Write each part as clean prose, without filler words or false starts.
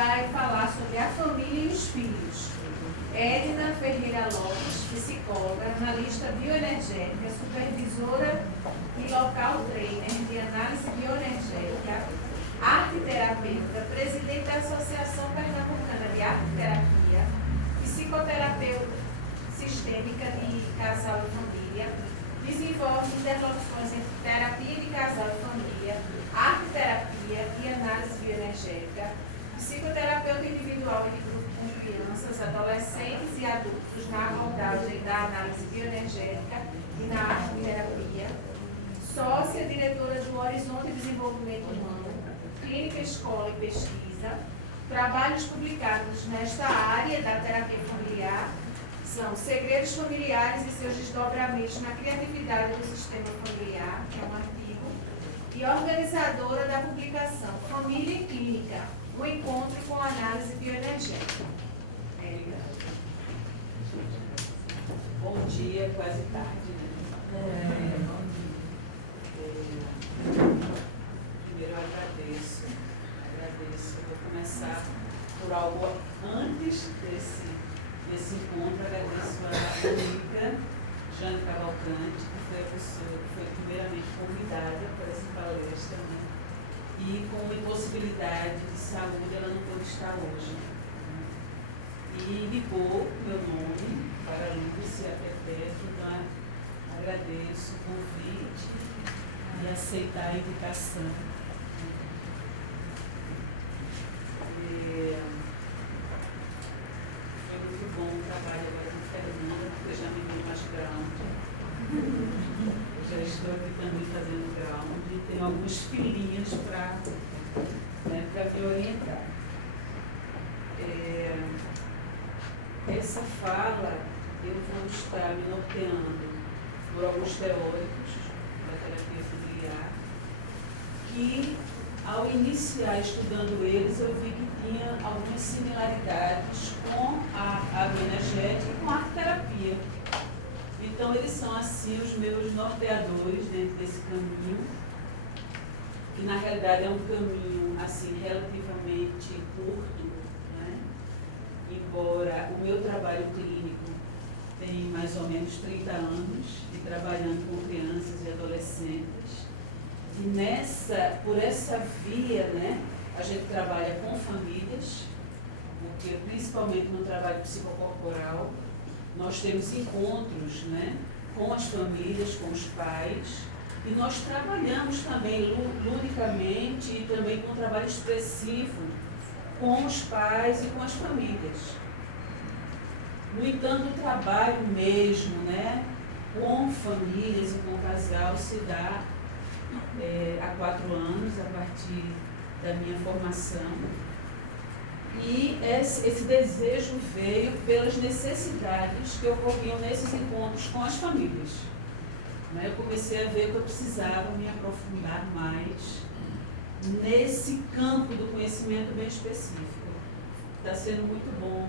vai falar sobre a família e os filhos. Edna Ferreira Lopes, psicóloga, analista bioenergética, supervisora e local trainer de análise bioenergética, arteterapeuta, presidente da Associação Pernambucana de Arteterapia, psicoterapeuta sistêmica de casal e família, desenvolve interlocuções entre terapia de casal e família, arteterapia e análise bioenergética, psicoterapeuta individual e de grupo com crianças, adolescentes e adultos na abordagem da análise bioenergética e na arteterapia, sócia diretora do Horizonte Desenvolvimento Humano, Clínica Escola e Pesquisa. Trabalhos publicados nesta área da terapia familiar são Segredos Familiares e seus desdobramentos na criatividade do sistema familiar, que é um artigo, e organizadora da publicação Família em Clínica, um encontro com análise bioenergética. Bom dia, quase tarde. Primeiro eu agradeço. Eu vou começar por algo antes desse encontro. Agradeço a amiga Jane Cavalcante, que foi a pessoa que foi primeiramente convidada para essa palestra, né? E com uma impossibilidade de saúde, ela não pôde estar hoje. E ligou meu nome para a Lúcia Pepe, então agradeço o convite e aceitar a invitação. Foi muito bom o trabalho agora com a Fernanda, porque já me deu mais ground. Eu já estou aqui também fazendo ground e tenho alguns filhinhos para me orientar. Essa fala eu vou estar me norteando por alguns teóricos da terapia familiar que, ao iniciar estudando eles, eu vi que tinha algumas similaridades com a bioenergética e com a arteterapia. Então, eles são, assim, os meus norteadores dentro desse caminho, que, na realidade, é um caminho, assim, relativamente curto, né? Embora o meu trabalho clínico tem mais ou menos 30 anos, e trabalhando com crianças e adolescentes. E por essa via, né, a gente trabalha com famílias, porque principalmente no trabalho psicocorporal, nós temos encontros, né, com as famílias, com os pais, e nós trabalhamos também ludicamente e também com um trabalho expressivo com os pais e com as famílias. No entanto, o trabalho mesmo, né, com famílias e com casal se dá há 4 anos, a partir da minha formação. E esse desejo veio pelas necessidades que ocorriam nesses encontros com as famílias. Eu comecei a ver que eu precisava me aprofundar mais nesse campo do conhecimento bem específico. Está sendo muito bom.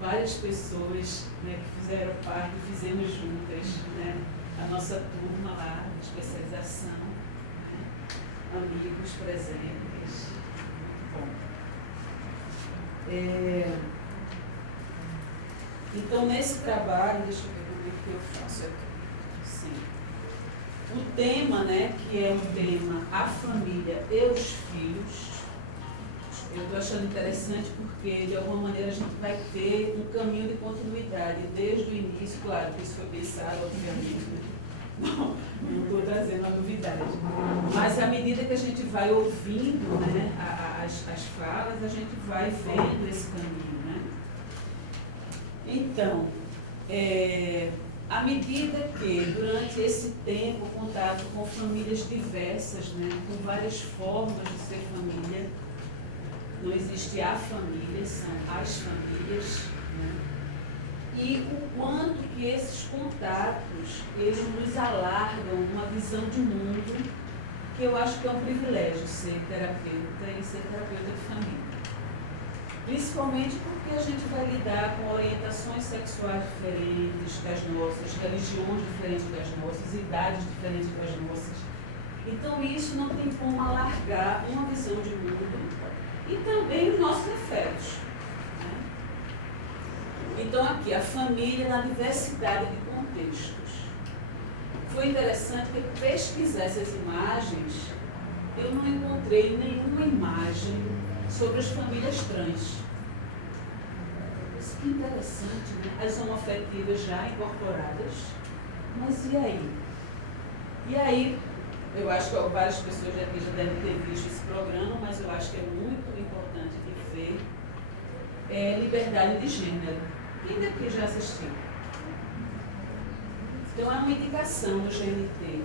Várias pessoas, né, que fizeram parte, fizemos juntas, né, a nossa turma lá de especialização, né, amigos presentes. Bom. Então, nesse trabalho, deixa eu ver como é que eu faço aqui. Sim. O tema, né, que é um tema a família e os filhos, eu estou achando interessante porque, de alguma maneira, a gente vai ter um caminho de continuidade desde o início. Claro que isso foi pensado, obviamente, né? Não estou trazendo uma novidade. Mas, à medida que a gente vai ouvindo, né, as falas, a gente vai vendo esse caminho, né? Então, à medida que, durante esse tempo, contato com famílias diversas, né, com várias formas de ser família, não existe a família, são as famílias, né? E o quanto que esses contatos, eles nos alargam uma visão de mundo, que eu acho que é um privilégio ser terapeuta e ser terapeuta de família. Principalmente porque a gente vai lidar com orientações sexuais diferentes das nossas, religiões diferentes das nossas, idades diferentes das nossas. Então isso não tem como alargar uma visão de mundo e também os nossos afetos. Então, aqui, a família na diversidade de contextos. Foi interessante que pesquisar essas imagens, eu não encontrei nenhuma imagem sobre as famílias trans. Isso que interessante, né? As homoafetivas já incorporadas. Mas e aí? E aí, eu acho que várias pessoas aqui já devem ter visto esse programa, mas eu acho que é muito importante de ver. É liberdade de gênero. Quem daqui já assistiu? Então, é uma indicação do GNT.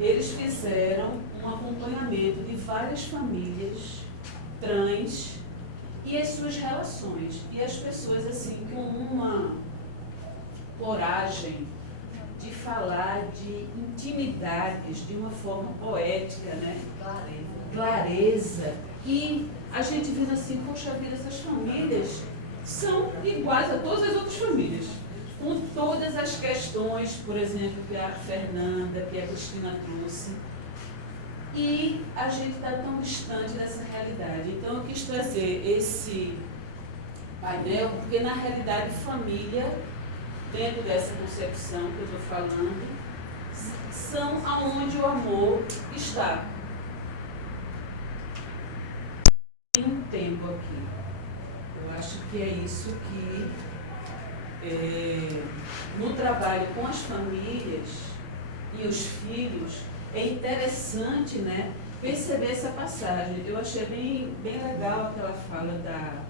Eles fizeram um acompanhamento de várias famílias trans e as suas relações. E as pessoas, assim, com uma coragem de falar de intimidades de uma forma poética, né? Clareza. E a gente vendo assim, poxa vida, essas famílias são iguais a todas as outras famílias. Com todas as questões, por exemplo, que a Fernanda, que a Cristina trouxe. E a gente está tão distante dessa realidade. Então, eu quis trazer esse painel, porque, na realidade, família, dentro dessa concepção que eu estou falando, são aonde o amor está. Tem um tempo aqui. Eu acho que é isso que, no trabalho com as famílias e os filhos, é interessante, né, perceber essa passagem. Eu achei bem legal aquela fala da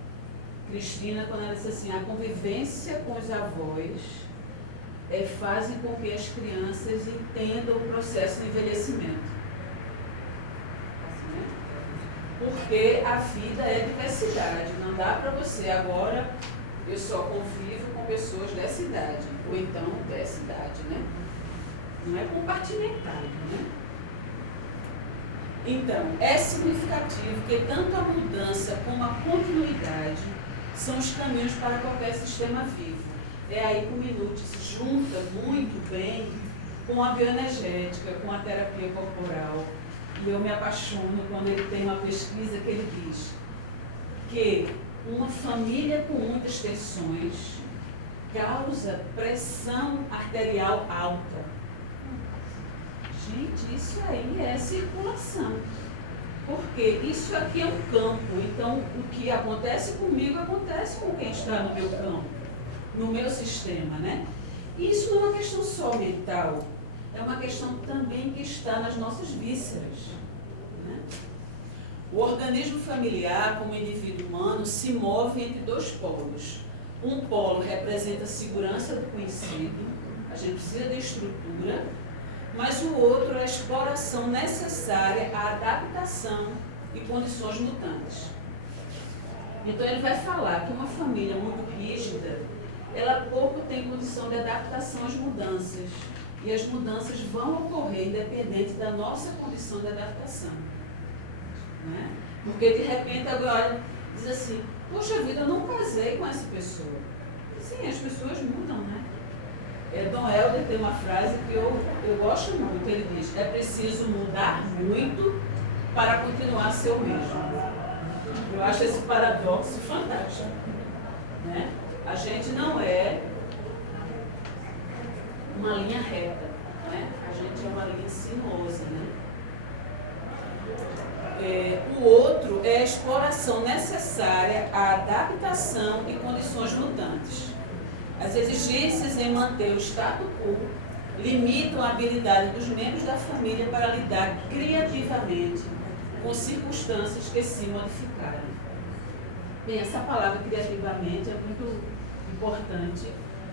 Cristina, quando ela disse assim, a convivência com os avós fazem com que as crianças entendam o processo de envelhecimento. Porque a vida é diversidade. Não dá para você agora, eu só convivo com pessoas dessa idade, ou então dessa idade, né? Não é compartimentado, né? Então, é significativo que tanto a mudança como a continuidade são os caminhos para qualquer sistema vivo. É aí que o Minuti se junta muito bem com a bioenergética, com a terapia corporal. E eu me apaixono quando ele tem uma pesquisa que ele diz que uma família com muitas tensões causa pressão arterial alta. Gente, isso aí é circulação. Porque isso aqui é um campo. Então, o que acontece comigo acontece com quem está no meu campo, no meu sistema, né? E isso não é uma questão só mental. É uma questão também que está nas nossas vísceras. Né? O organismo familiar, como indivíduo humano, se move entre dois polos. Um polo representa a segurança do conhecido, a gente precisa de estrutura, mas o outro é a exploração necessária à adaptação e condições mutantes. Então ele vai falar que uma família muito rígida, ela pouco tem condição de adaptação às mudanças. E as mudanças vão ocorrer independente da nossa condição de adaptação. Né? Porque de repente agora diz assim, poxa vida, eu não casei com essa pessoa. Sim, as pessoas mudam, né? Dom Helder tem uma frase que eu gosto muito, ele diz, é preciso mudar muito para continuar a ser o mesmo. Eu acho esse paradoxo fantástico. Né? A gente não é uma linha reta, né? A gente é uma linha sinuosa, né? O outro é a exploração necessária à adaptação e condições mutantes. As exigências em manter o status quo limitam a habilidade dos membros da família para lidar criativamente com circunstâncias que se modificaram. Bem, essa palavra criativamente é muito importante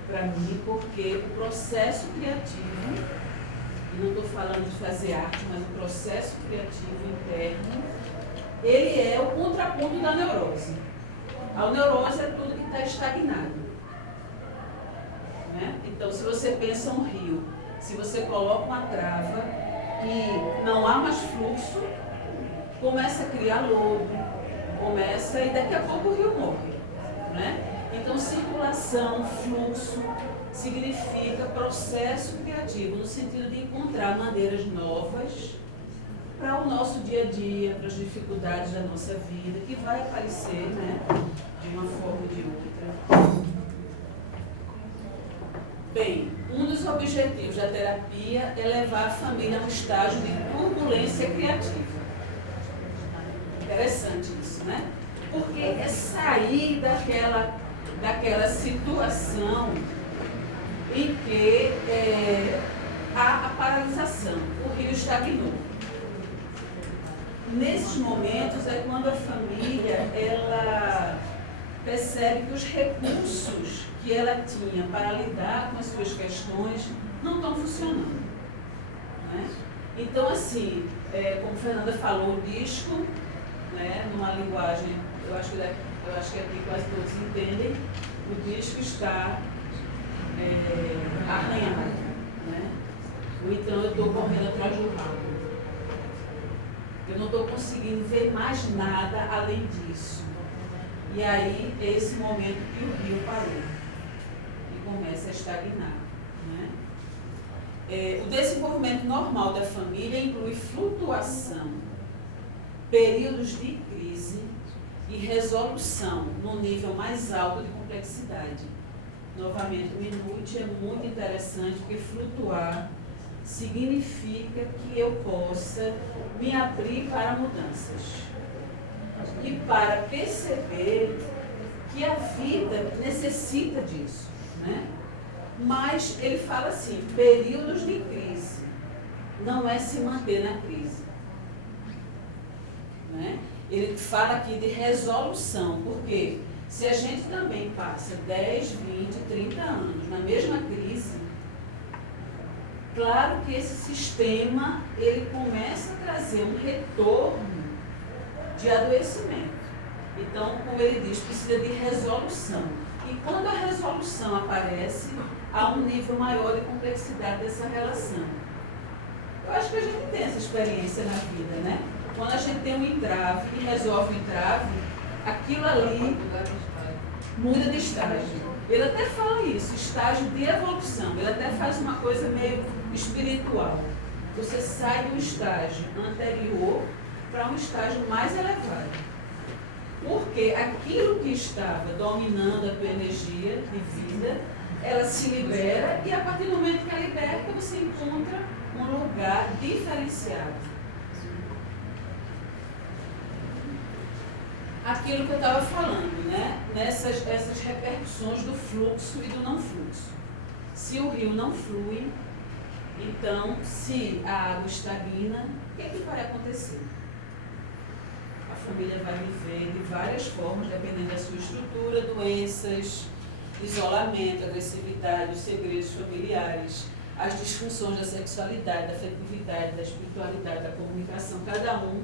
para mim, porque o processo criativo, e não estou falando de fazer arte, mas o processo criativo interno, ele é o contraponto da neurose. A neurose é tudo que está estagnado. Né? Então, se você pensa um rio, se você coloca uma trava e não há mais fluxo, começa a criar lodo, e daqui a pouco o rio morre. Né? Então, circulação, fluxo, significa processo criativo, no sentido de encontrar maneiras novas para o nosso dia a dia, para as dificuldades da nossa vida, que vai aparecer, né, de uma forma ou de outra. Bem, um dos objetivos da terapia é levar a família a um estágio de turbulência criativa. Interessante isso, né? Porque é sair daquela situação em que há a paralisação, o rio estagnou. Nesses momentos é quando a família ela percebe que os recursos que ela tinha para lidar com as suas questões não estão funcionando. Né? Então, assim, como a Fernanda falou, o disco, né, numa linguagem, eu acho que aqui quase todos entendem, o disco está arranhado. Né? Ou então eu estou correndo atrás do rabo. Eu não estou conseguindo ver mais nada além disso. E aí é esse momento que o rio parou e começa a estagnar. Né? O desenvolvimento normal da família inclui flutuação, períodos de crise e resolução no nível mais alto de complexidade. Novamente, o Minute é muito interessante porque flutuar significa que eu possa me abrir para mudanças e para perceber que a vida necessita disso, né? Mas ele fala assim, períodos de crise, não é se manter na crise, né? Ele fala aqui de resolução, porque se a gente também passa 10, 20, 30 anos na mesma crise, claro que esse sistema, ele começa a trazer um retorno de adoecimento. Então, como ele diz, precisa de resolução. E quando a resolução aparece, há um nível maior de complexidade dessa relação. Eu acho que a gente tem essa experiência na vida, né? Quando a gente tem um entrave e resolve o entrave, aquilo ali muda de estágio. Ele até fala isso, estágio de evolução. Ele até faz uma coisa meio espiritual. Você sai de um estágio anterior para um estágio mais elevado. Porque aquilo que estava dominando a tua energia de vida, ela se libera e a partir do momento que ela liberta, você encontra um lugar diferenciado. Aquilo que eu estava falando, né? Essas repercussões do fluxo e do não fluxo. Se o rio não flui, então, se a água estagna, o que vai acontecer? A família vai viver de várias formas, dependendo da sua estrutura, doenças, isolamento, agressividade, os segredos familiares, as disfunções da sexualidade, da afetividade, da espiritualidade, da comunicação, cada um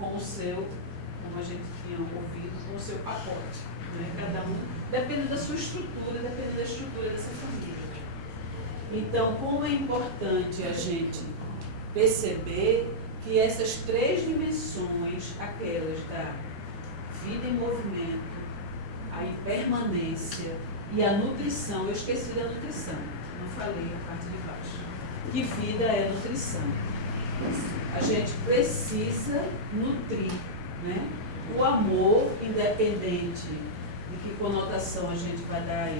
com o seu, como a gente tinha ouvido, com o seu pacote. Né? Cada um, depende da sua estrutura, depende da estrutura dessa família. Então, como é importante a gente perceber que essas três dimensões, aquelas da vida em movimento, a impermanência e a nutrição, eu esqueci da nutrição, não falei a parte de baixo, que vida é nutrição. A gente precisa nutrir, né? O amor, independente de que conotação a gente vai dar a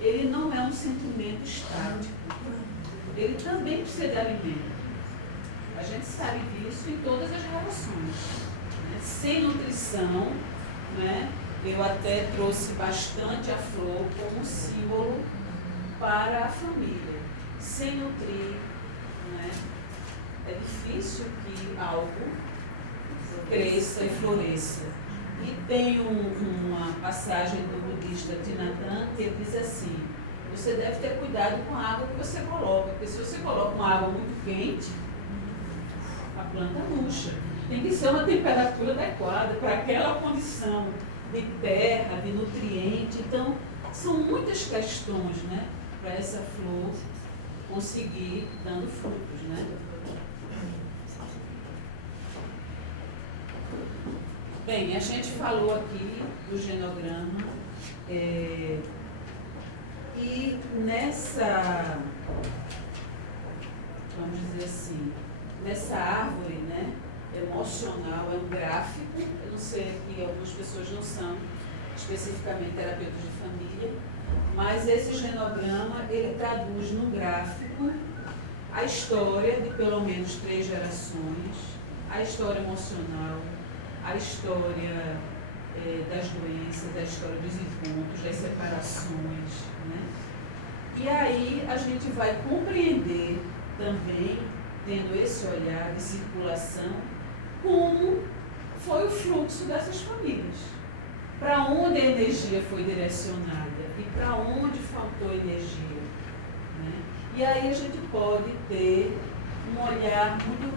ele não é um sentimento estático. Ele também precisa de alimento. A gente sabe disso em todas as relações. Né? Sem nutrição, né? Eu até trouxe bastante a flor como símbolo para a família. Sem nutrir, né? É difícil que algo cresça e floresça. E tem uma passagem do budista Thinatan que ele diz assim, você deve ter cuidado com a água que você coloca, porque se você coloca uma água muito quente, a planta murcha. Tem que ser uma temperatura adequada para aquela condição de terra, de nutriente. Então, são muitas questões, né, para essa flor conseguir dando frutos, né? Bem, a gente falou aqui do genograma e nessa, vamos dizer assim, nessa árvore, né, emocional, é um gráfico, eu não sei que algumas pessoas não são especificamente terapeutas de família, mas esse genograma, ele traduz no gráfico a história de pelo menos 3 gerações, a história emocional, a história das doenças, a história dos encontros, das separações, né? E aí a gente vai compreender também, tendo esse olhar de circulação, como foi o fluxo dessas famílias. Para onde a energia foi direcionada e para onde faltou energia, né? E aí a gente pode ter um olhar muito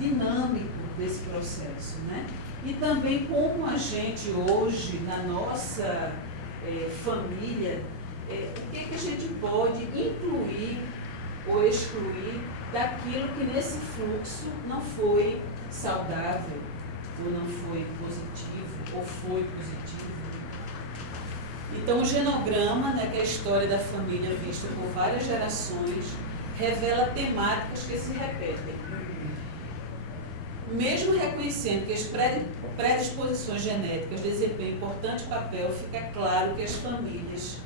dinâmico desse processo, né? E também como a gente hoje, na nossa família, o que a gente pode incluir ou excluir daquilo que nesse fluxo não foi saudável, ou não foi positivo, ou foi positivo. Então o genograma, né, que é a história da família vista por várias gerações, revela temáticas que se repetem. Mesmo reconhecendo que as predisposições genéticas desempenham importante papel, fica claro que as famílias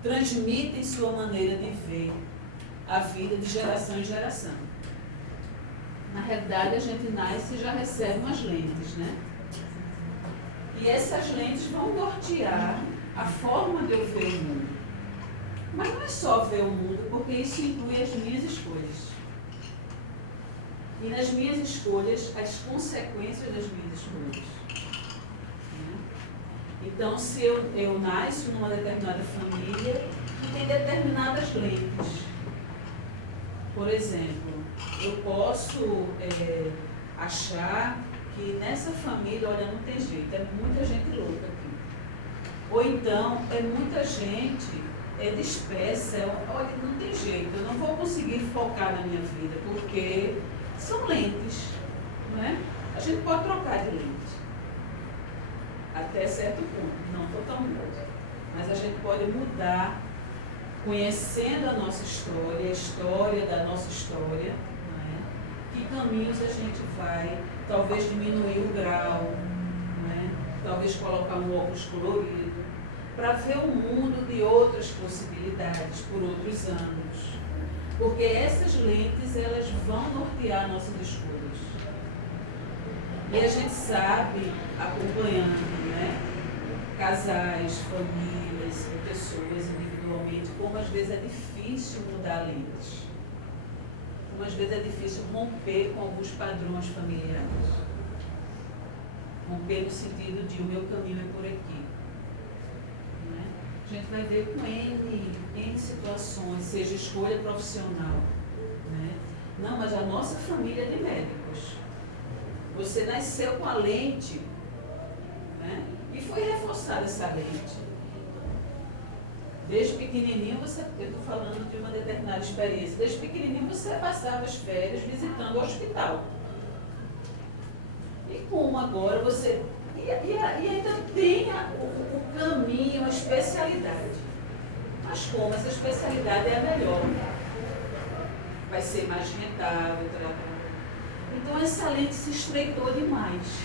transmitem sua maneira de ver a vida de geração em geração. Na realidade, a gente nasce e já recebe umas lentes, né? E essas lentes vão nortear a forma de eu ver o mundo. Mas não é só ver o mundo, porque isso inclui as minhas escolhas. E nas minhas escolhas, as consequências das minhas escolhas. Então, se eu nasço numa determinada família que tem determinadas lentes. Por exemplo, eu posso achar que nessa família, olha, não tem jeito, é muita gente louca aqui. Ou então, é muita gente dispersa, olha, não tem jeito, eu não vou conseguir focar na minha vida, porque são lentes, não é? A gente pode trocar de lente, até certo ponto, não totalmente, mas a gente pode mudar, conhecendo a nossa história, a história da nossa história, não é? Que caminhos a gente vai, talvez diminuir o grau, não é? Talvez colocar um óculos colorido, para ver o mundo de outras possibilidades, por outros ângulos. Porque essas lentes, elas vão nortear nossas escolhas. E a gente sabe, acompanhando, né, casais, famílias, pessoas individualmente, como às vezes é difícil mudar lentes. Como às vezes é difícil romper com alguns padrões familiares. Romper no sentido de o meu caminho é por aqui. A gente vai ver com N situações, seja escolha profissional, né? Não, mas a nossa família é de médicos. Você nasceu com a lente, né? E foi reforçada essa lente. Desde pequenininho, eu estou falando de uma determinada experiência, desde pequenininho você passava as férias visitando o hospital. E como agora você... E ainda tem o caminho, a especialidade. Mas como essa especialidade é a melhor, vai ser mais rentável, então essa lente se estreitou demais.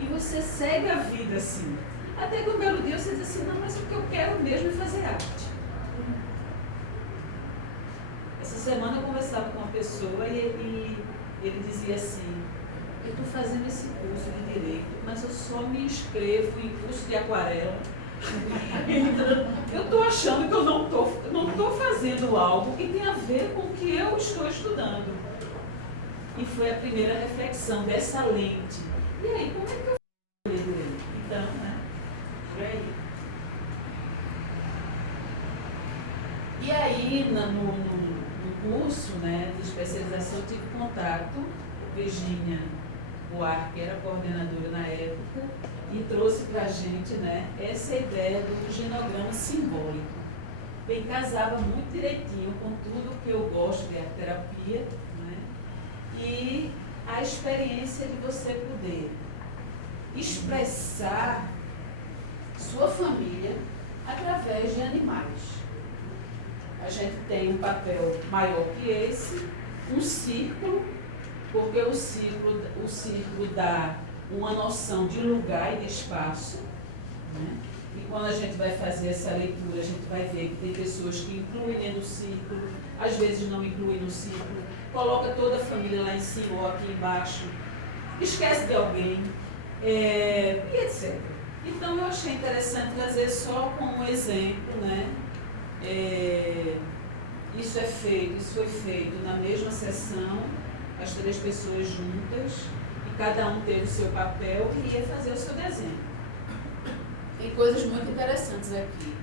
E você segue a vida assim. Até que um belo dia você diz assim, não, mas o que eu quero mesmo é fazer arte. Essa semana eu conversava com uma pessoa e ele dizia assim, eu estou fazendo esse curso de Direito, mas eu só me inscrevo em curso de aquarela. Eu estou achando que eu não estou fazendo algo que tem a ver com o que eu estou estudando. E foi a primeira reflexão dessa lente. E aí, como é que eu faço Direito? Então, né? Por aí. E aí, no curso, né, de especialização, eu tive contato com Virginia Buarque, que era coordenadora na época, e trouxe para a gente, né, essa ideia do genograma simbólico. Bem, casava muito direitinho com tudo que eu gosto de arte terapia, né, e a experiência de você poder expressar sua família através de animais. A gente tem um papel maior que esse, um círculo, porque o círculo dá uma noção de lugar e de espaço, né? E quando a gente vai fazer essa leitura, a gente vai ver que tem pessoas que incluem dentro do círculo, às vezes não incluem no círculo, coloca toda a família lá em cima ou aqui embaixo, esquece de alguém, e etc. Então eu achei interessante trazer só como exemplo, né? Isso foi feito na mesma sessão, as 3 pessoas juntas, e cada um teve o seu papel e ia fazer o seu desenho. Tem coisas muito interessantes aqui.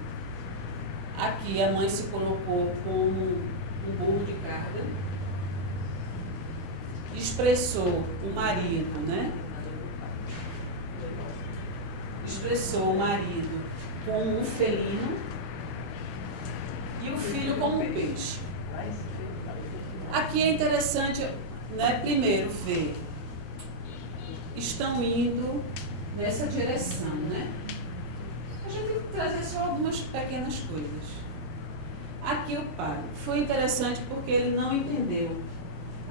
Aqui a mãe se colocou como um burro de carga, expressou o marido, né? Expressou o marido como um felino e o filho como um peixe. Aqui é interessante, né, primeiro ver, estão indo nessa direção, né? A gente tem que trazer só algumas pequenas coisas. Aqui o pai foi interessante porque ele não entendeu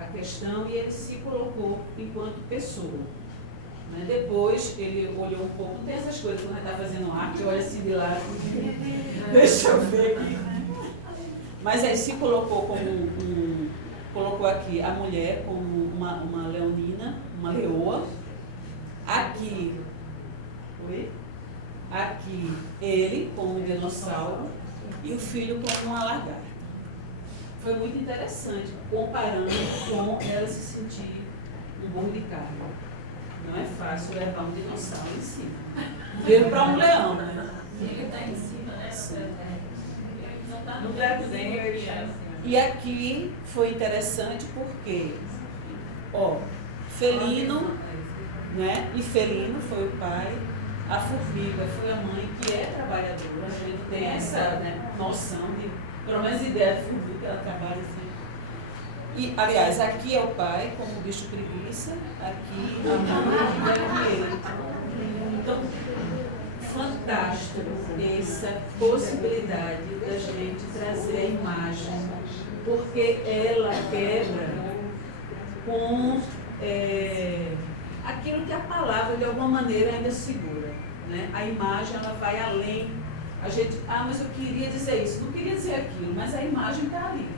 a questão e ele se colocou enquanto pessoa. Né? Depois ele olhou um pouco, não tem essas coisas quando ele está fazendo arte, olha assim de lado, deixa eu ver aqui. Mas ele se colocou como colocou aqui a mulher como uma leonina, uma leoa. Aqui, aqui ele como um dinossauro e o filho como uma lagarta. Foi muito interessante, comparando com ela se sentir um burro de carga. Não é fácil levar um dinossauro em cima. Veio para um leão, né? Ele está em cima, né? Não está No desenho ele está em cima. E aqui foi interessante porque, ó, felino, né? E felino foi o pai, a formiga foi a mãe, que é trabalhadora. A gente tem essa, né, noção de, pelo menos ideia de formiga, ela trabalha assim. E, aliás, aqui é o pai, como o bicho preguiça, aqui a mãe e aqui ele. Então, fantástico essa possibilidade da gente trazer a imagem, porque ela quebra com aquilo que a palavra, de alguma maneira, ainda segura. Né? A imagem, ela vai além. A gente, mas eu queria dizer isso, não queria dizer aquilo, mas a imagem está ali.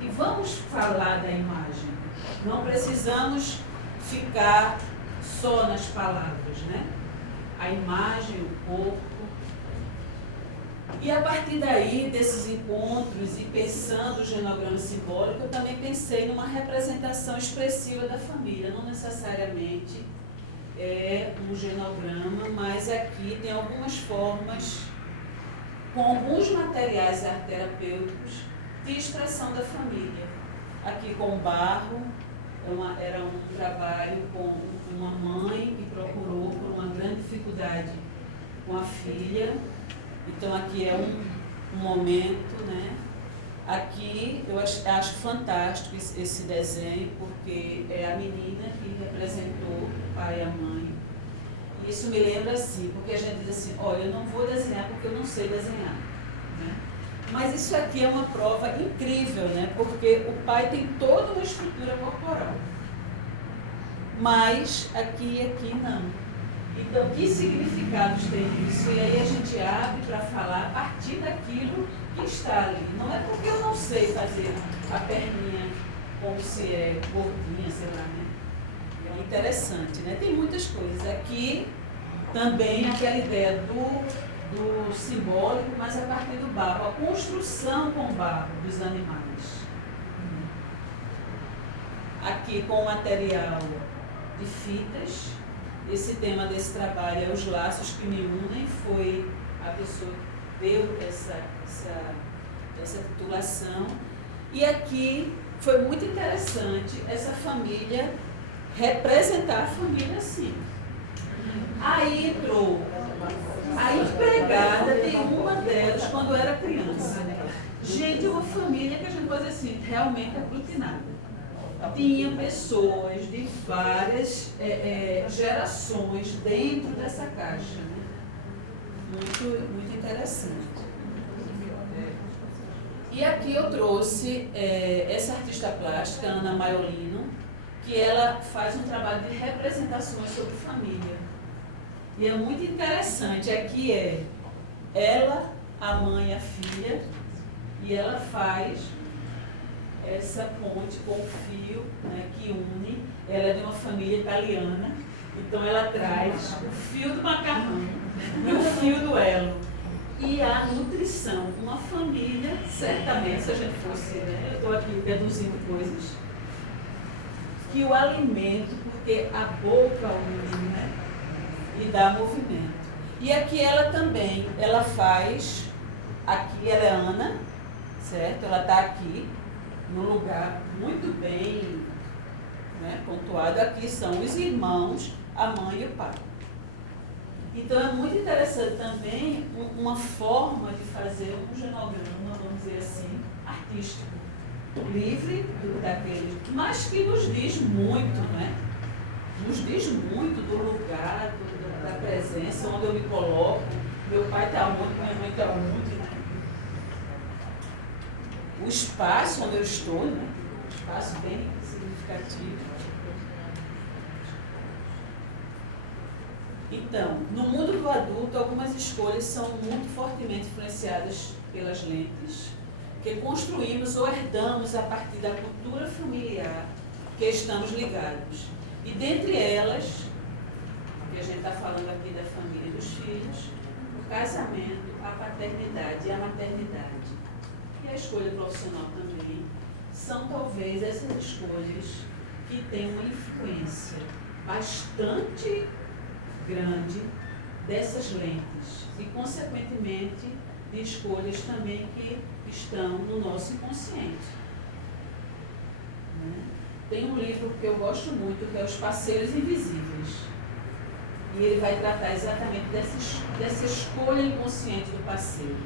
E vamos falar da imagem. Não precisamos ficar só nas palavras, né? A imagem, o corpo. E a partir daí, desses encontros e pensando o genograma simbólico, eu também pensei numa representação expressiva da família. Não necessariamente é um genograma, mas aqui tem algumas formas, com alguns materiais arte-terapêuticos, de expressão da família. Aqui com barro, era um trabalho com uma mãe que procurou por uma grande dificuldade com a filha. Então aqui é um momento, né? Aqui eu acho fantástico esse desenho, porque é a menina que representou o pai e a mãe. E isso me lembra assim, porque a gente diz assim, olha, eu não vou desenhar porque eu não sei desenhar. Né? Mas isso aqui é uma prova incrível, né? Porque o pai tem toda uma estrutura corporal. Mas aqui e aqui não. Então, que significados tem isso? E aí a gente abre para falar a partir daquilo que está ali. Não é porque eu não sei fazer a perninha como se é gordinha, sei lá, né? É interessante, né? Tem muitas coisas. Aqui também aquela ideia do simbólico, mas a partir do barro. A construção com barro dos animais. Aqui com o material de fitas. Esse tema desse trabalho é os laços que me unem, foi a pessoa que deu essa titulação. E aqui foi muito interessante essa família, representar a família assim. Aí entrou a empregada de uma delas quando era criança. Gente, uma família que a gente pode dizer assim, realmente aglutinada. Tinha pessoas de várias gerações dentro dessa caixa. Né? Muito, muito interessante. E aqui eu trouxe essa artista plástica, Ana Maiolino, que ela faz um trabalho de representações sobre família. E é muito interessante. Aqui ela, a mãe e a filha, e ela faz essa ponte com o fio, né, que une. Ela é de uma família italiana, então ela traz o fio do macarrão e o fio do elo. E a nutrição. Uma família, certamente, se a gente fosse, né, eu estou aqui deduzindo coisas, que o alimento, porque a boca une, né, e dá movimento. E aqui ela também, ela faz, aqui ela é Ana, certo? Ela está aqui, num lugar muito bem, né, pontuado. Aqui são os irmãos, a mãe e o pai. Então é muito interessante também uma forma de fazer um genograma, vamos dizer assim, artístico, livre daquele, mas que nos diz muito, né? Nos diz muito do lugar, da presença, onde eu me coloco. Meu pai está onde, minha mãe está onde, né? O espaço onde eu estou, né? Um espaço bem significativo. Então, no mundo do adulto, algumas escolhas são muito fortemente influenciadas pelas lentes que construímos ou herdamos a partir da cultura familiar que estamos ligados. E dentre elas, que a gente está falando aqui da família e dos filhos, o casamento, a paternidade e a maternidade. E a escolha profissional também, são talvez essas escolhas que têm uma influência bastante grande dessas lentes e, consequentemente, de escolhas também que estão no nosso inconsciente. Tem um livro que eu gosto muito, que é Os Parceiros Invisíveis. E ele vai tratar exatamente dessa escolha inconsciente do parceiro.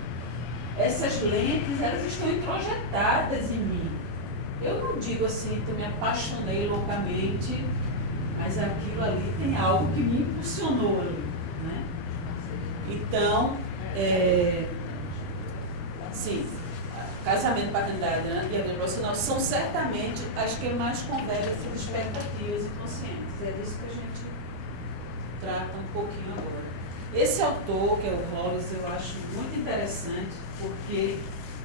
Essas lentes, elas estão introjetadas em mim. Eu não digo assim que eu me apaixonei loucamente, mas aquilo ali tem algo que me impulsionou ali, né? Então, sim, casamento, paternidade, né, e a vida profissional são certamente as que mais convergem essas expectativas inconscientes. É disso que a gente trata um pouquinho agora. Esse autor, que é o Hollis, eu acho muito interessante, porque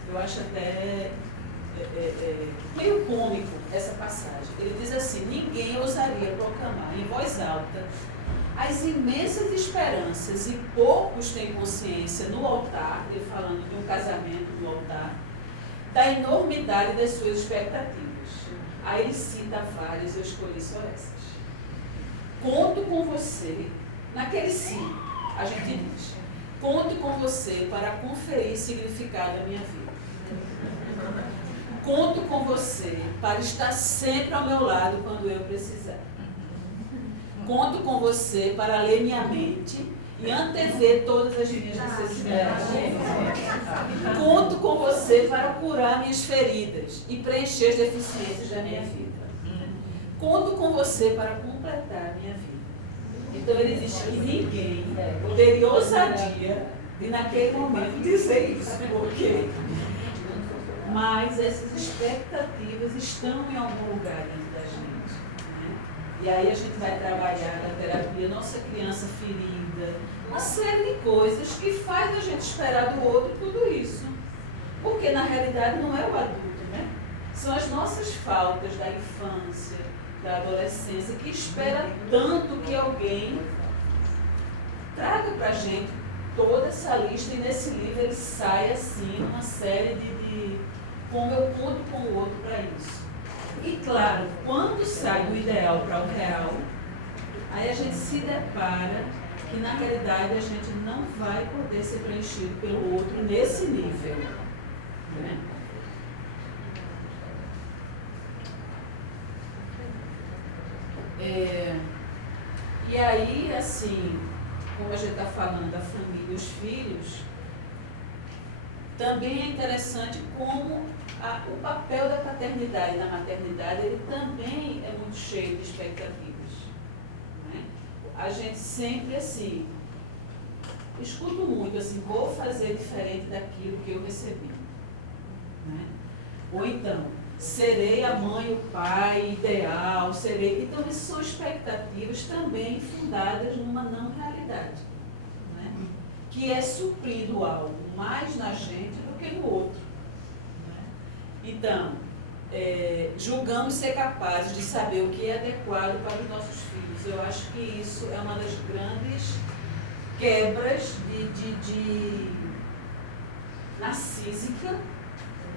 eu acho até meio cômico essa passagem. Ele diz assim: ninguém ousaria proclamar em voz alta as imensas esperanças, e poucos têm consciência no altar, ele falando de um casamento no altar, da enormidade das suas expectativas. Aí ele cita várias, eu escolhi só essas. Conto com você, naquele sim, a gente diz, conto com você para conferir significado à minha vida. Conto com você para estar sempre ao meu lado quando eu precisar. Conto com você para ler minha mente e antever todas as minhas necessidades. Conto com você para curar minhas feridas e preencher as deficiências da minha vida. Conto com você para completar a minha vida. Então ele diz que ninguém teria ousadia de naquele momento dizer isso, porque mas essas expectativas estão em algum lugar dentro da gente, né? E aí a gente vai trabalhar na terapia nossa criança ferida, uma série de coisas que faz a gente esperar do outro tudo isso. Porque na realidade não é o adulto, né? São as nossas faltas da infância, da adolescência, que espera tanto que alguém traga pra gente toda essa lista, e nesse livro ele sai assim, uma série de como eu conto com o outro para isso. E claro, quando sai do ideal para o real, aí a gente se depara que na realidade a gente não vai poder ser preenchido pelo outro nesse nível, né? E aí, assim, como a gente está falando da família e os filhos, também é interessante como o papel da paternidade e da maternidade, ele também é muito cheio de expectativas, né? A gente sempre, assim, escuto muito, assim, vou fazer diferente daquilo que eu recebi, né? Ou então, serei a mãe e o pai ideal, serei... Então, essas são expectativas também fundadas numa não realidade, né? Que que é suprido algo mais na gente do que no outro. Né? Então, julgamos ser capazes de saber o que é adequado para os nossos filhos. Eu acho que isso é uma das grandes quebras de narcísica,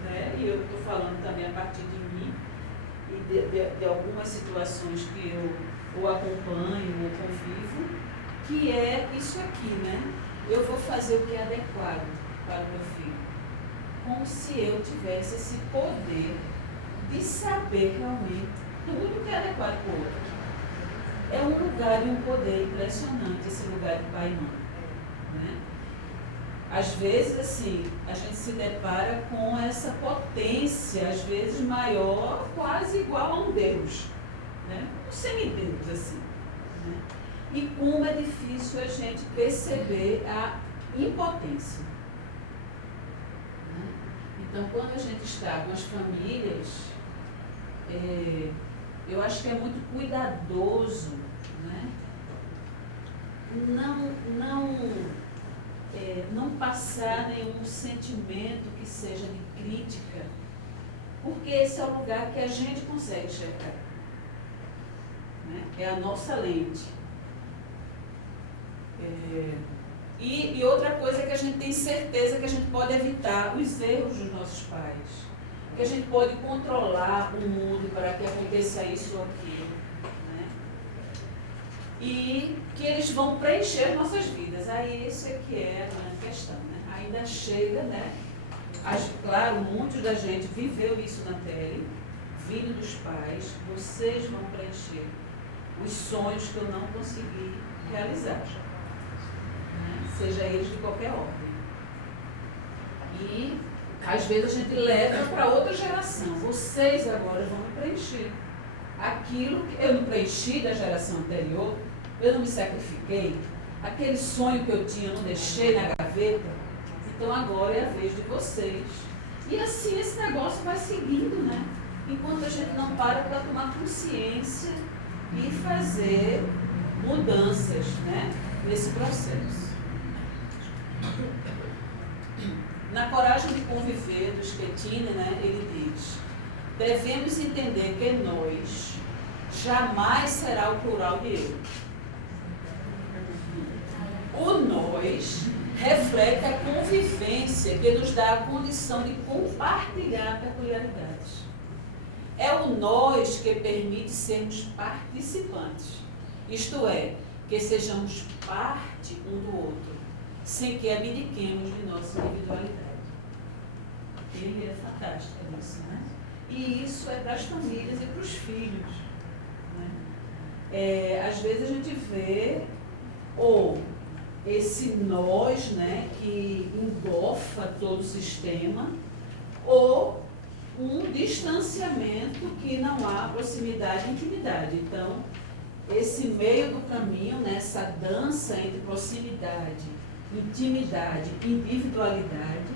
né? E eu estou falando também a partir de mim e de algumas situações que eu ou acompanho ou convivo, que é isso aqui, né? Eu vou fazer o que é adequado para o meu filho, como se eu tivesse esse poder de saber realmente tudo que é adequado para o outro. É um lugar e um poder impressionante esse lugar de pai e mãe. Né? Às vezes, assim, a gente se depara com essa potência, às vezes maior, quase igual a um Deus. Né? Um semideus, assim. Né? E como é difícil a gente perceber a impotência. Né? Então, quando a gente está com as famílias, eu acho que é muito cuidadoso, né? Não passar nenhum sentimento que seja de crítica, porque esse é o lugar que a gente consegue chegar. Né? É a nossa lente. E outra coisa é que a gente tem certeza que a gente pode evitar os erros dos nossos pais. Que a gente pode controlar o mundo para que aconteça isso ou aquilo. Né? E que eles vão preencher nossas vidas. Aí isso é que é a grande questão. Né? Ainda chega, né? Claro, muitos da gente viveu isso na pele, vindo dos pais, vocês vão preencher os sonhos que eu não consegui realizar. Né? Seja eles de qualquer ordem. E às vezes a gente leva para outra geração. Vocês agora vão preencher aquilo que eu não preenchi da geração anterior, eu não me sacrifiquei, aquele sonho que eu tinha, eu não deixei na gaveta, então agora é a vez de vocês. E assim esse negócio vai seguindo, né? Enquanto a gente não para tomar consciência e fazer mudanças, né? Nesse processo. Na Coragem de Conviver, do Schettine, né, ele diz: devemos entender que nós jamais será o plural de eu. O nós reflete a convivência que nos dá a condição de compartilhar peculiaridades. É o nós que permite sermos participantes, isto é, que sejamos parte um do outro, sem que abdiquemos de nossa individualidade. Ele é fantástico nisso, né? E isso é para as famílias e para os filhos. Né? Às vezes a gente vê ou esse nós, né, que engofa todo o sistema, ou um distanciamento que não há proximidade e intimidade. Então, esse meio do caminho, nessa dança entre proximidade, intimidade e individualidade,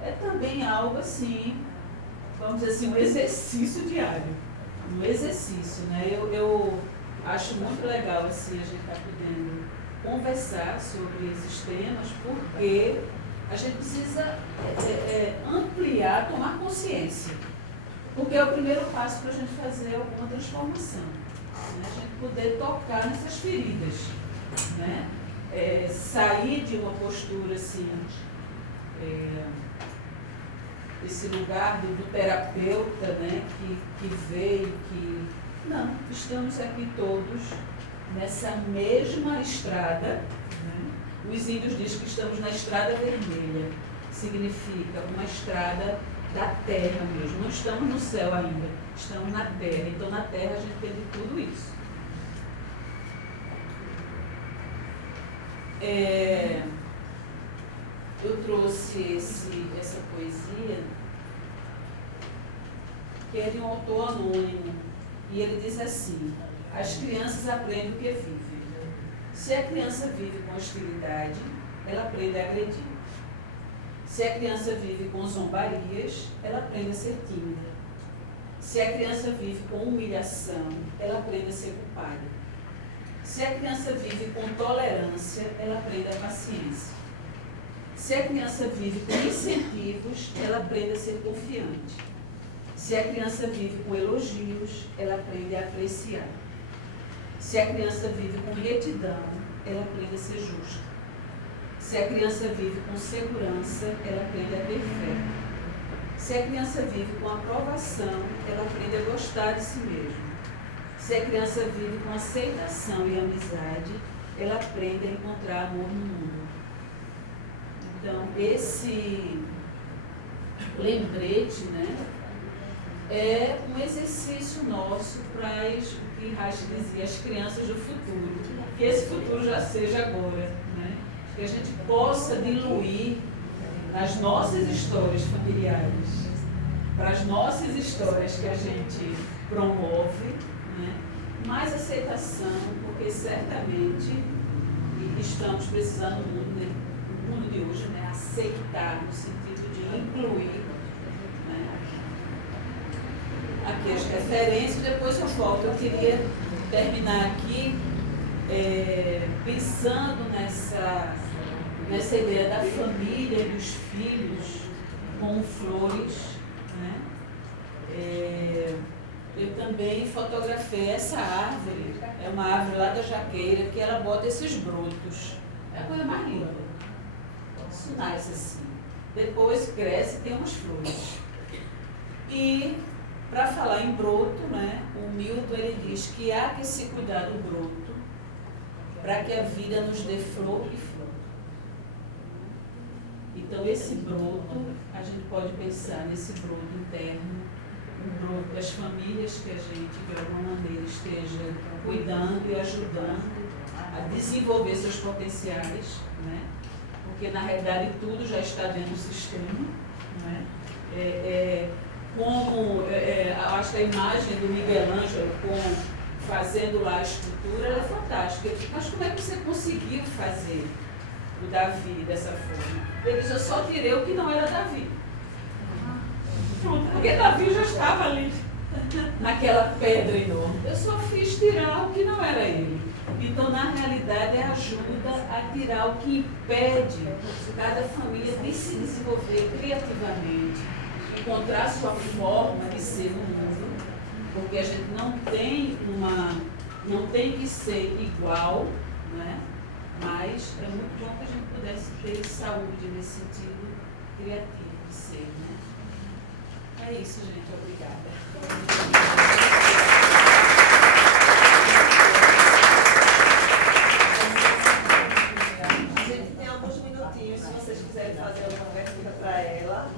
é também algo assim, vamos dizer assim, um exercício diário. Um exercício, né? Eu acho muito legal assim, a gente estar podendo conversar sobre esses temas, porque a gente precisa ampliar, tomar consciência. Porque é o primeiro passo para a gente fazer alguma transformação. Né? A gente poder tocar nessas feridas. Né? Sair de uma postura assim, esse lugar do terapeuta, né? que veio, que... Não, estamos aqui todos nessa mesma estrada. Né? Os índios dizem que estamos na estrada vermelha. Significa uma estrada da terra mesmo. Não estamos no céu ainda, estamos na terra. Então, na terra a gente tem de tudo isso. Eu trouxe essa poesia, que é de um autor anônimo, e ele diz assim: as crianças aprendem o que vivem. Se a criança vive com hostilidade, ela aprende a agredir. Se a criança vive com zombarias, ela aprende a ser tímida. Se a criança vive com humilhação, ela aprende a ser culpada. Se a criança vive com tolerância, ela aprende a paciência. Se a criança vive com incentivos, ela aprende a ser confiante. Se a criança vive com elogios, ela aprende a apreciar. Se a criança vive com retidão, ela aprende a ser justa. Se a criança vive com segurança, ela aprende a ter fé. Se a criança vive com aprovação, ela aprende a gostar de si mesma. Se a criança vive com aceitação e amizade, ela aprende a encontrar amor no mundo. Então, esse lembrete, né, é um exercício nosso para o que Reich dizia, as crianças do futuro. Que esse futuro já seja agora, né? Que a gente possa diluir nas nossas histórias familiares, para as nossas histórias que a gente promove, né, mais aceitação, porque certamente estamos precisando muito, né, no mundo de hoje, né, aceitar no sentido de incluir, né, aqui as referências, depois eu volto. Eu queria terminar aqui pensando nessa ideia da família e dos filhos como flores, né? Eu também fotografei essa árvore, é uma árvore lá da Jaqueira, que ela bota esses brotos. É a coisa mais linda. Isso nasce assim. Depois cresce e tem umas flores. E, para falar em broto, né, o Milton ele diz que há que se cuidar do broto para que a vida nos dê flor e flor. Então, esse broto, a gente pode pensar nesse broto interno, um broto das famílias que a gente, de alguma maneira, esteja cuidando e ajudando a desenvolver seus potenciais, né? Porque, na realidade, tudo já está dentro do sistema, né? Eu acho que a imagem do Miguel Ângelo fazendo lá a escultura, ela é fantástica. Mas como é que você conseguiu fazer o Davi dessa forma? Ele diz, eu só tirei o que não era Davi. Pronto, porque Davi já estava ali, naquela pedra enorme. Eu só fiz tirar o que não era ele. Então, na realidade, ajuda a tirar o que impede cada família de se desenvolver criativamente, encontrar sua forma de ser no mundo, porque a gente não tem que ser igual, né? Mas é muito bom que a gente pudesse ter saúde nesse sentido criativo de ser, né? É isso, gente. Obrigada. A gente tem alguns minutinhos, se vocês quiserem fazer alguma pergunta para ela.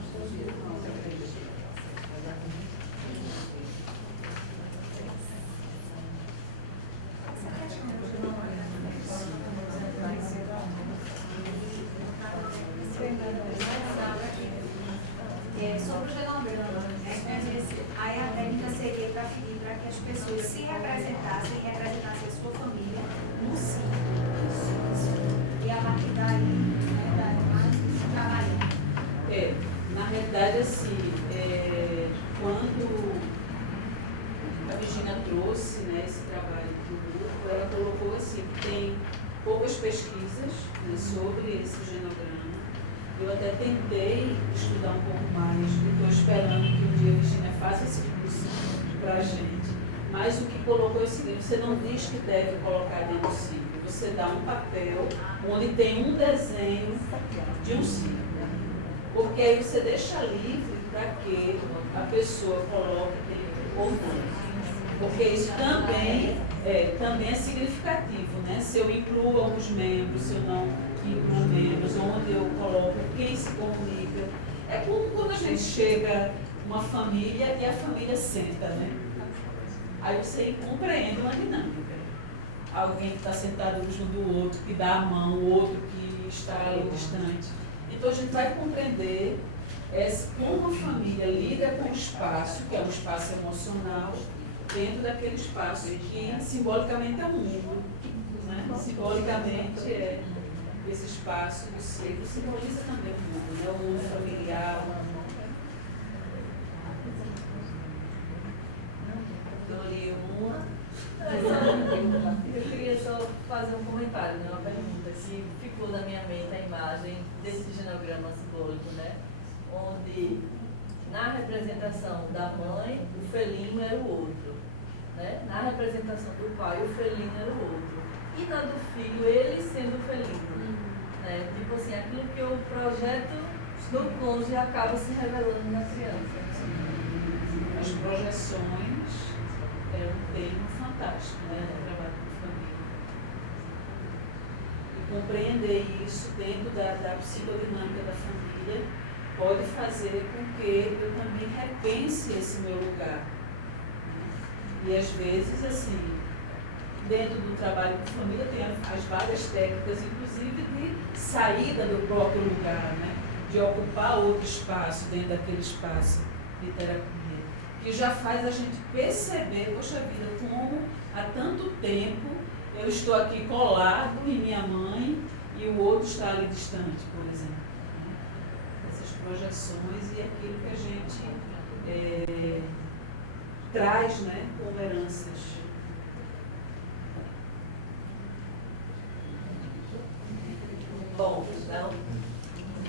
Sobre o genograma, né? Aí a técnica seria para que as pessoas se representassem a sua família no ciclo. E a partir daí, né, mais trabalhar. Na realidade, assim, quando a Virginia trouxe, né, esse trabalho para o grupo, ela colocou assim, que tem poucas pesquisas, né, sobre esse genograma. Eu até tentei estudar um pouco mais, estou esperando que um dia a Virginia faça esse curso para a gente. Mas o que colocou é o seguinte, você não diz que deve colocar dentro do ciclo, você dá um papel onde tem um desenho de um ciclo. Porque aí você deixa livre para que a pessoa coloque dentro ou não. Porque isso também é significativo, né? Se eu incluo alguns membros, se eu não incluo membros, onde eu coloco quem se comunica. É como quando a gente chega uma família e a família senta, né? Aí você compreende uma dinâmica. Alguém que está sentado junto do outro, que dá a mão, o outro que está ali distante. Então a gente vai compreender como a família lida com o espaço, que é um espaço emocional, dentro daquele espaço que simbolicamente é o mundo. Né? Simbolicamente esse espaço do ciclo simboliza também o mundo, né? O mundo familiar. Eu queria só fazer um comentário, né? Uma pergunta. Se ficou na minha mente a imagem desse genograma simbólico, né? Onde na representação da mãe, o felino era o outro, né? Na representação do pai, o felino era o outro. E na do filho, ele sendo o felino. Né? Tipo assim, aquilo que o projeto do cônjuge acaba se revelando na criança. As projeções é um tema fantástico, né, no trabalho com família. E compreender isso dentro da psicodinâmica da família pode fazer com que eu também repense esse meu lugar. E às vezes, assim, dentro do trabalho com família tem as várias técnicas, inclusive de saída do próprio lugar, né? De ocupar outro espaço dentro daquele espaço de terapia, que já faz a gente perceber, poxa vida, como há tanto tempo eu estou aqui colado em minha mãe e o outro está ali distante, por exemplo. Né? Essas projeções e aquilo que a gente traz, né, como heranças. Bom, então,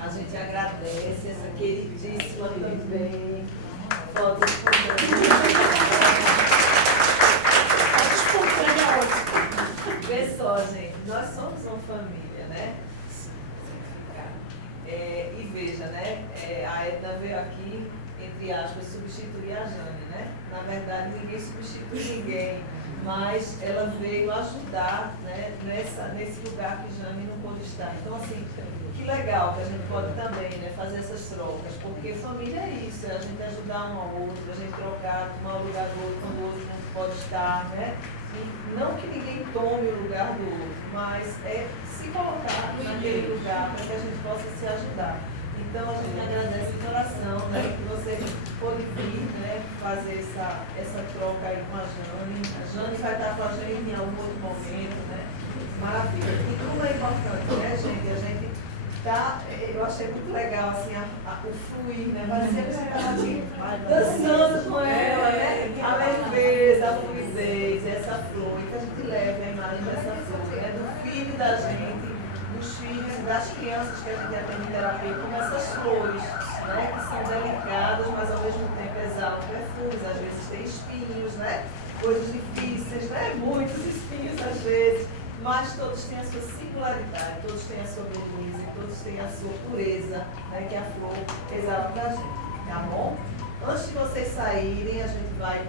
a gente agradece essa queridíssima também. Foto Vê só, gente, nós somos uma família, né? E veja, né? A Edna veio aqui, entre aspas, substituir a Jane, né? Na verdade, ninguém substitui ninguém, mas ela veio ajudar, né, nesse lugar que Jane não pôde estar. Então, assim, que legal que a gente pode também, né, fazer essas trocas, porque família é isso, é a gente ajudar um ao outro, a gente trocar, tomar o lugar do outro quando o outro não pode estar, né? E não que ninguém tome o lugar do outro, mas é se colocar naquele lugar para que a gente possa se ajudar. Então, a gente agradece de coração, né, que você pôde vir, né, fazer essa troca aí com a Jane. A Jane vai estar com a gente em algum outro momento, né? Maravilha. E como é importante, né, gente? A gente tá, eu achei muito legal, assim, o fluir, né? Parecia que a gente estava aqui dançando com ela, né? A leveza, a fluidez, essa flor, e que a gente leva a imagem dessa flor, né? Do filho da gente, dos filhos e das crianças que a gente atende em terapia, como essas flores, né? Que são delicadas, mas ao mesmo tempo exalam perfumes, às vezes tem espinhos, né? Coisas difíceis, né? Muitos espinhos às vezes, mas todos têm a sua singularidade, todos têm a sua beleza, todos têm a sua pureza, né? Que a flor exala pra gente, tá bom? Antes de vocês saírem, a gente vai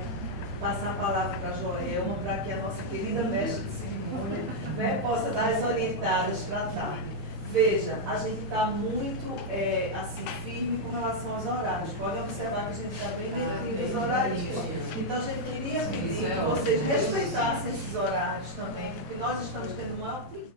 passar a palavra para a Joelma, para que a nossa querida mestre de cerimônia, né, possa dar as orientadas para a tarde. Veja, a gente está muito assim, firme com relação aos horários. Podem observar que a gente está bem dentro dos horários. Então, a gente queria pedir que vocês respeitassem esses horários também, porque nós estamos tendo o maior cuidado.